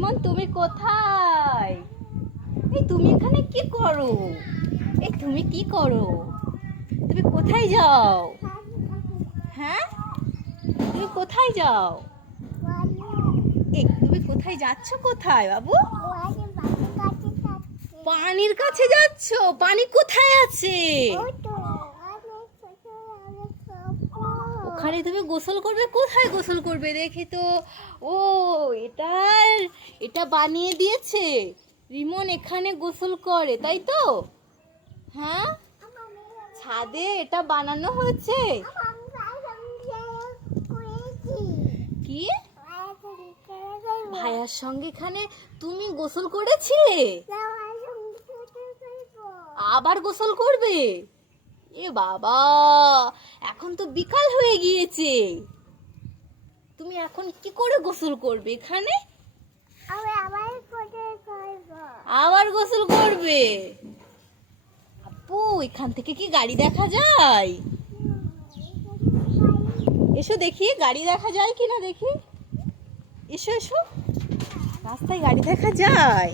রিমন, তুমি কোথায়? এই তুমি এখানে কি করো? এই তুমি কি করো? তুমি কোথায় যাও? হ্যাঁ, তুমি কোথায় যাও? এই তুমি কোথায় যাচ্ছ? কোথায় বাবু? পানির কাছে যাচ্ছ? পানি কোথায় আছে? ওখানে তুমি গোসল করবে? কোথায় গোসল করবে দেখি তো? ও, এটা বানিয়ে দিয়েছে রিমন, এখানে গোসল করে, তাই তো? হ্যাঁ, ছাদে এটা বানানো হয়েছে। কি ভাইয়ার সঙ্গে এখানে তুমি গোসল করেছিলে? আবার গোসল করবে? এ বাবা, এখন তো বিকাল হয়ে গিয়েছে, তুমি এখন কি করে গোসল করবে এখানে? আবার গোসল করবে? আপু, এখান থেকে কি গাড়ি দেখা যায়? এসো দেখি, গাড়ি দেখা যায় কিনা দেখি। এসো এসো, রাস্তায় গাড়ি দেখা যায়?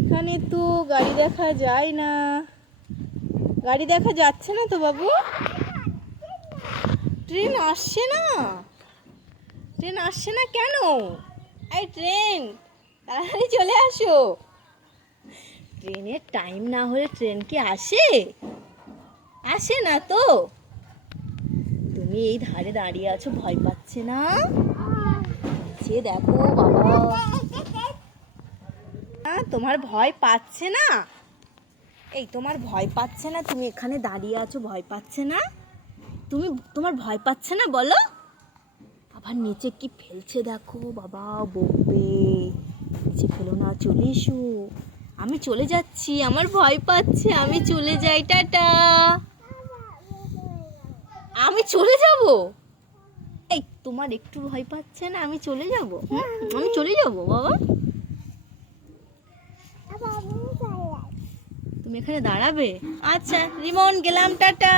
এখানে তো গাড়ি দেখা যায় না। গাড়ি দেখা যাচ্ছে না তো বাবু। ট্রেন আসছে না? ট্রেন আসছে না কেন? এই ট্রেন, তাড়াতাড়ি চলে আসো। ট্রেনের টাইম না হলে ট্রেন কি আসে? আসে না তো। তুমি এই ধারে দাঁড়িয়ে আছো, ভয় পাচ্ছে না? সে দেখো বাবা, তোমার ভয় পাচ্ছে না? এই তোমার ভয় পাচ্ছে না? তুমি এখানে দাঁড়িয়ে আছো, ভয় পাচ্ছে না? তোমার ভয় পাচ্ছে না বলো? আবার নিচে কি ফেলছে দেখো, বাবা বকবে। নিচে ফেলো না, চলে এসো। আমি চলে যাচ্ছি, আমার ভয় পাচ্ছে, আমি চলে যাই, টাটা। আমি চলে যাব? এই তোমার একটু ভয় পাচ্ছে না? আমি চলে যাব, আমি চলে যাব বাবা। তুমি এখানে দাঁড়াবে? আচ্ছা রিমন, গেলাম, টাটা।